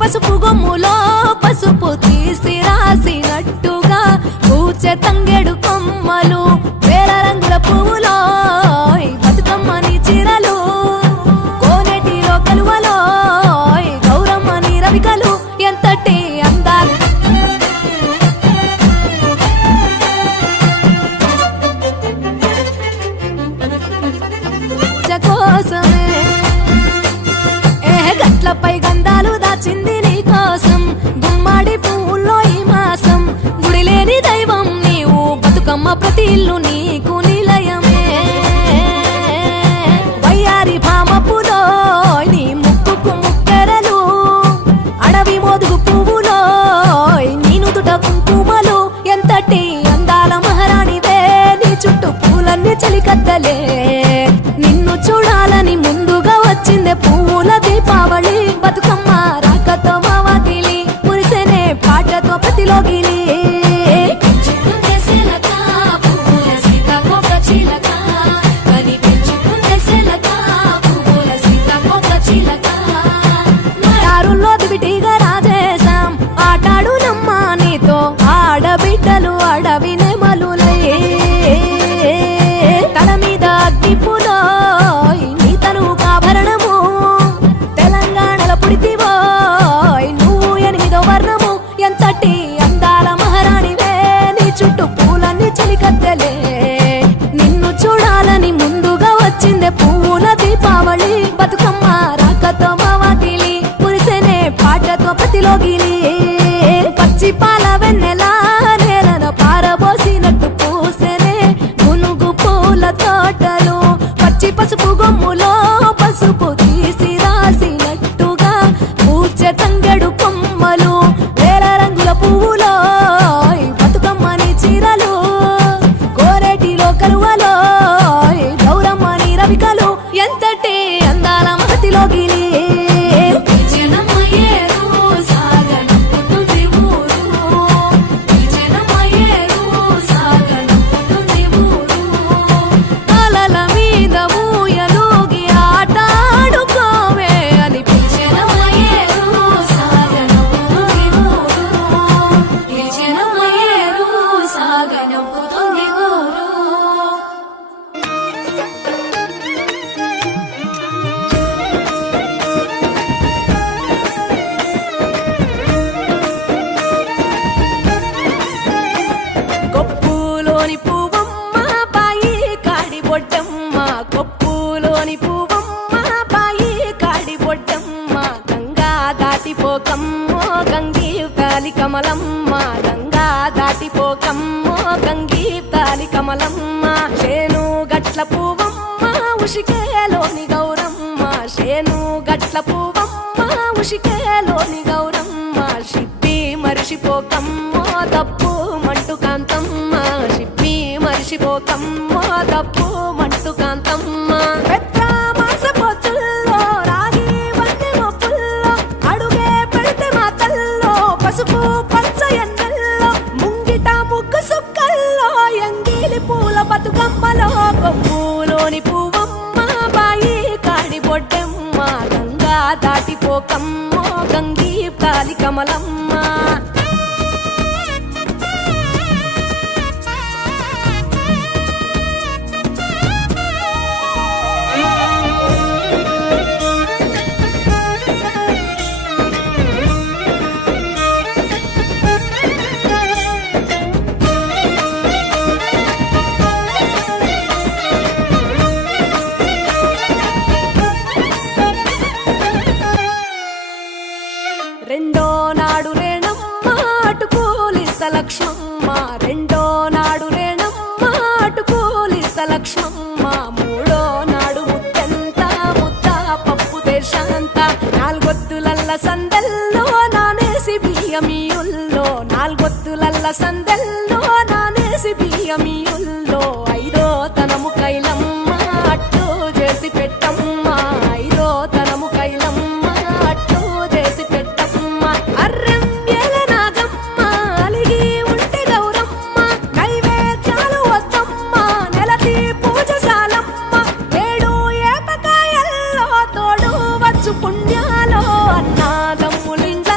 పసుపు గొమ్ములో పసుపు తీసి రాసినట్టుగా పూచె తంగెడు కొమ్మలు వేల రంగుల పువ్వులో బతుకమ్మని చీరలు కోనేటిలో కలువలో గౌరమ్మని రవికలు ఎంతటి అందాలు కోసమే గట్లపై గంధాలు దాచింది నీ కోసం గుమ్మడి పువ్వుల్లో ఈ మాసం గుడి లేని దైవం నీవు బతుకమ్మ ప్రతి ఇల్లు నీకు నిలయమే వయ్యారి భామపులో నీ ముక్కుకు ముక్కెరలు అడవి మోదుగు పువ్వులో నీ నుదుట కుంకుమలు ఎంతటి అందాల మహారాణివే నీ చుట్టూ పూలన్నీ చలికత్తలే నిన్ను చూడాలని ముందుగా వచ్చిందే పువ్వుల దీపావళి బతుకమ్మ రాకతో మావాకిలి మురిసేనే పాటతో ప్రతిలోగిలి దారుల్లో దివిటిగా రాజేశాం ఆటాడు నమ్మా నీతో ఆడబిడ్డలు అడవి నెమలులే తల మీద అగ్గిపులో నీ తనువు కాభరణము తెలంగాణలో పుడితివో నువ్వు 8వ వర్ణము ఎంతటి అందాల మహారాణివే నీ చుట్టూ పూలన్నీ చలికత్తెలే నిన్ను చూడాలని ముందుగా వచ్చిందే పువ్వుల దీపావళి బతుకమ్మ రాకతో మావాకిలి మురిసేనే పాటతో ప్రతిలోగిలి పచ్చి పాల వెన్నెలా నేలన పారబోసినట్టు పూసేనే గునుగు పూల తోటలు పచ్చి పసుపు గొమ్ములో పసుపు తీసి రాసినట్టుగా పూచె తంగెడు కొమ్మలు వేల రంగుల పువ్వులో బతుకమ్మని చీరలు కోరేటిలో కలువలో గౌరమ్మని రవికలు ఎంతటి అందాల మహతిలోగిలి కమలమ్మ గంగా దాటిపోకమ్మో గంగీతాలి కమలమ్మ శేను గట్ల పువ్వమ్మ ఉషికేలోని గౌరమ్మ శేను గట్ల పువ్వమ్మ ఉషికేలోని గౌరమ్మ షిప్పి మరిషిపోకమ్మో తప్పు మంటు కాంతమ్మ షిప్పి మరిషిపోకమ్మో తప్పు మంటు కాంతమ్మ పసుపు పచ్చ ఎన్నెల్లో ముంగిట ముగ్గు సుక్కల్లో ఎంగిలి పూల బతుకమ్మలో కొమ్ములోని పువ్వమ్మ బాయి కాడి బొడ్డెమ్మ గంగా దాటిపోకమ్మో గంగీ తాలి కమలమ్మ రెండో నాడు రేణమ్మ అటుకూలిస్త లక్ష్మమ్మ రెండో నాడు రేణమ్మ అటుకూలిస్త లక్ష్మమ్మ మూడో నాడు ముత్తంత ముద్ద పప్పు దేశంత నాలుగొత్తులల్ల సందెల్లో నానేసి బియ్యమియుల్లో నాలుగొత్తులల్ల సందెల్లో నానేసి బియ్యమియుల్లో ఐదో తనము కైలమ్మ అట్టు చేసి పెట్టమ్మ ఐదో తనము కైలమ్మ అట్టు చేసి పెట్టమ్మ అర్రం ఏల నాగమ్మ అలిగి ఉంటే గౌరమ్మ నైవేద్యాలు వద్దమ్మ నెలతి పూజశాలమ్మ ఏడు ఏపకాయల్లో తోడు వచ్చు పుణ్యాలో అన్నాదమ్ములింగ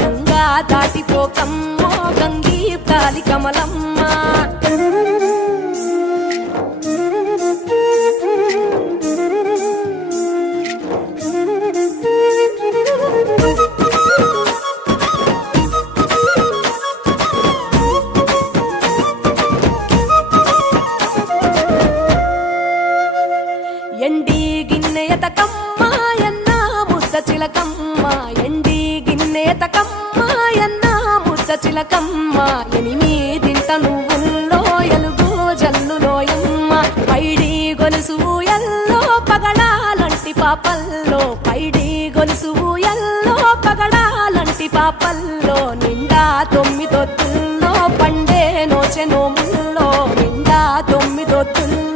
గంగా దాటిపోకమ్మో గంగీ కాలి కమలమ్మ. ఎండి గిన్నెయతకమ్మ ఎన్న ముద్ద చిలకమ్మ, ఎండి గిన్నెయతకమ్మ ఎన్న ముద్ద చిలకమ్మ. ఎనిమిదింట నువ్వుల్లో ఎలుగు జల్లులోయమ్మ, పైడి గొలుసు ఎల్లో పగడాలంటి పాపల్లో, పైడి గొలుసు ఎల్లో పగడాలంటి పాపల్లో. నిండా తొమ్మిదొత్తుల్లో పండే నోచె నోముల్లో, నిండా తొమ్మిదొత్తుల్లో